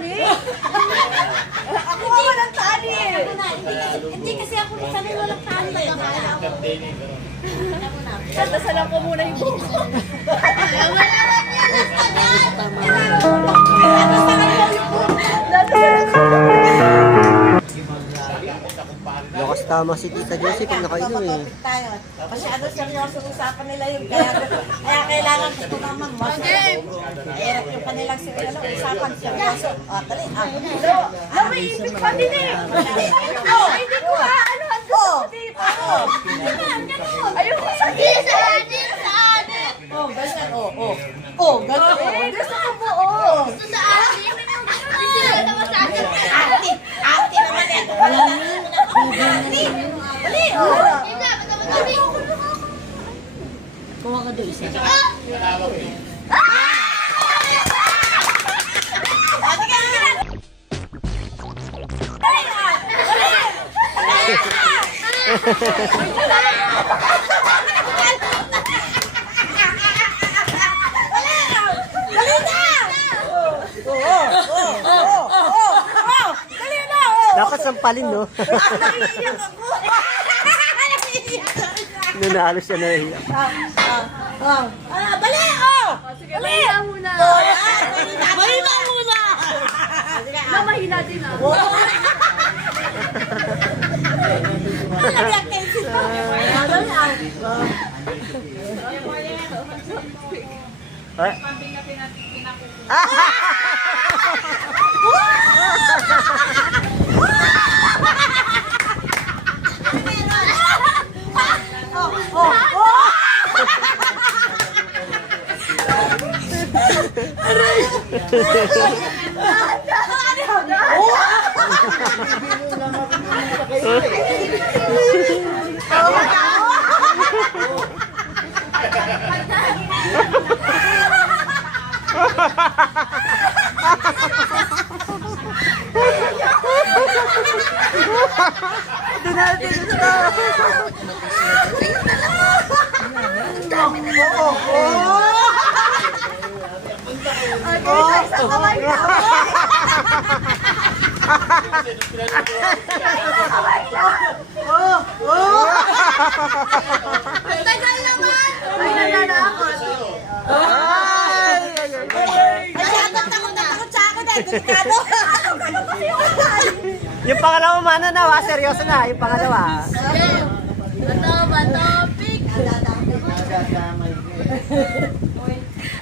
tani? Ako nga walang tani. Hindi kasi ako sanay walang tali. Sandasalan ko muna yung buko. Lakas tama si Tita Josie pag nakainom eh. Tayo. Masyado seryoso usapan nila yun. Kaya kailangan ko naman mas. Mahirap yung kanilang usapan seryoso. Dali. May ipit pa din eh. Hindi ko ano dito. Ayoko sabihin sa atin. Oh, ganyan. Oh, ganyan. Gusto ko buo. Gusto sa atin. Ate naman ito. Dali. Kuha ka doon isa. Dapat sampalin, no? Nanalo siya na rin. Bali! Sige, mahina muna. Mahina muna! Mahina din ah. Malagyan kayo sila. Tagal naman! Takot sa akin dahil delikado. Yung pangalawa mananawa, seryoso na. Yung pangalawa. Topic!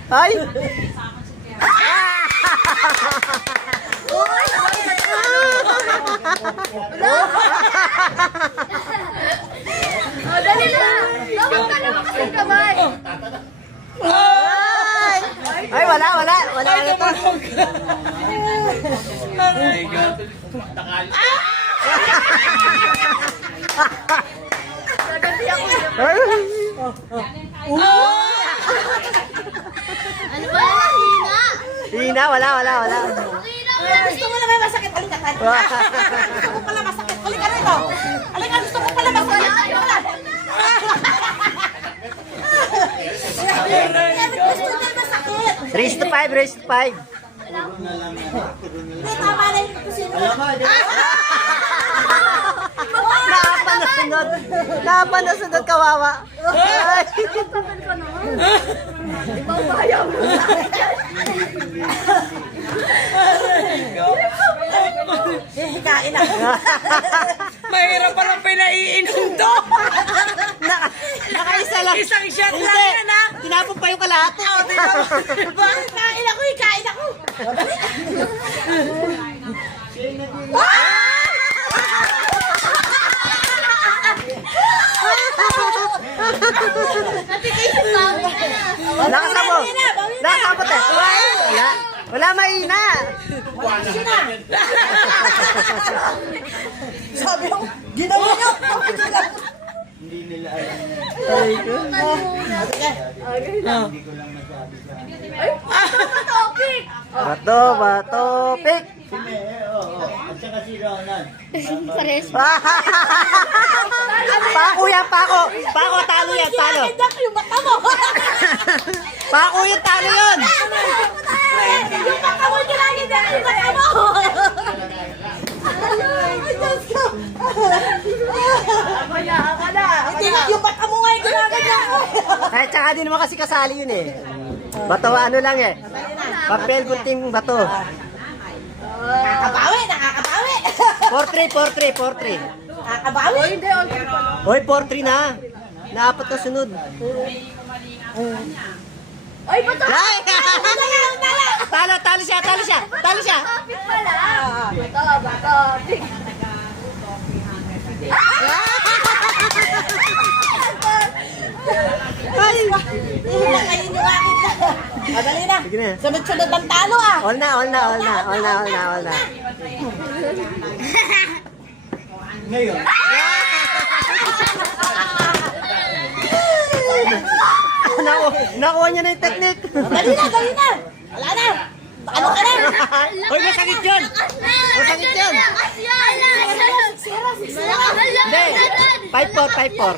Ay! Dali na. Tawag ka naman kasi kamay. Ay, wala na to. Nagandi ako. Ano ba yan? Hina? Hina, wala. Gusto mo naman masakit? Alin ka tayo. Gusto mo pala masakit? Alin ka rito. Alin ka, gusto mo pala masakit? Alin ka pala. Gusto mo masakit? Raise to 5, raise to 5. Hindi, tama na yung kusino. Napa na sunod, kawawa. Ay. Tagal ka naman. Ibang bayaw mo. Kain ako. Mahirap palang pinaiinom to. Nakaisa lang. Isang shot lang Hindi. yan, ha? Tinapon pa yung kalahati. Kain ako, kain ako. Nakasabot. Nakasabot eh. Wala mahina. Sabi ko, ginawa niyo. Hindi nila alam. Bato, pick. Si May, oo. At saka si Ronald. Pako yan, pako. Pako, talo yan, talo. Yung mata mo. Pako yung talo yun. Yung baka mo nilagay na yung baka mo. Ay, Diyos ko. Hindi na, yung baka mo nga yung ginaganyan ko. Eh, tsaka di naman kasi kasali yun eh. Bato, ano lang eh. Papel, gunting bato. Nakakabawi, nakakabawi. 4-3. Nakakabawi. Hoy, 4-3 na. Naapat na sunod. Ay, bato! Ay! Talo siya. Kapit pala! Bato! Ay! Nakayin yung akin na. Madali na. Sige na. Sunod-sunod ang talo ah. All na. Ngayon, Nakuha niya na yung technique. Dali na. Wala na. Ano ka na? Hoy, masakit yun. Masakit yun. Hindi. 5-4.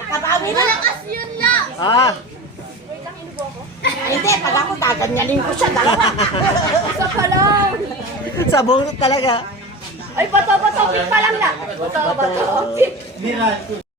Nakabawi na. Ah. Hindi, pag ako taganyanin ko siya, dalawa. Isa pa lang! Sa bunot talaga. Ay, bato! Pit pa lang na! Bato! Miran.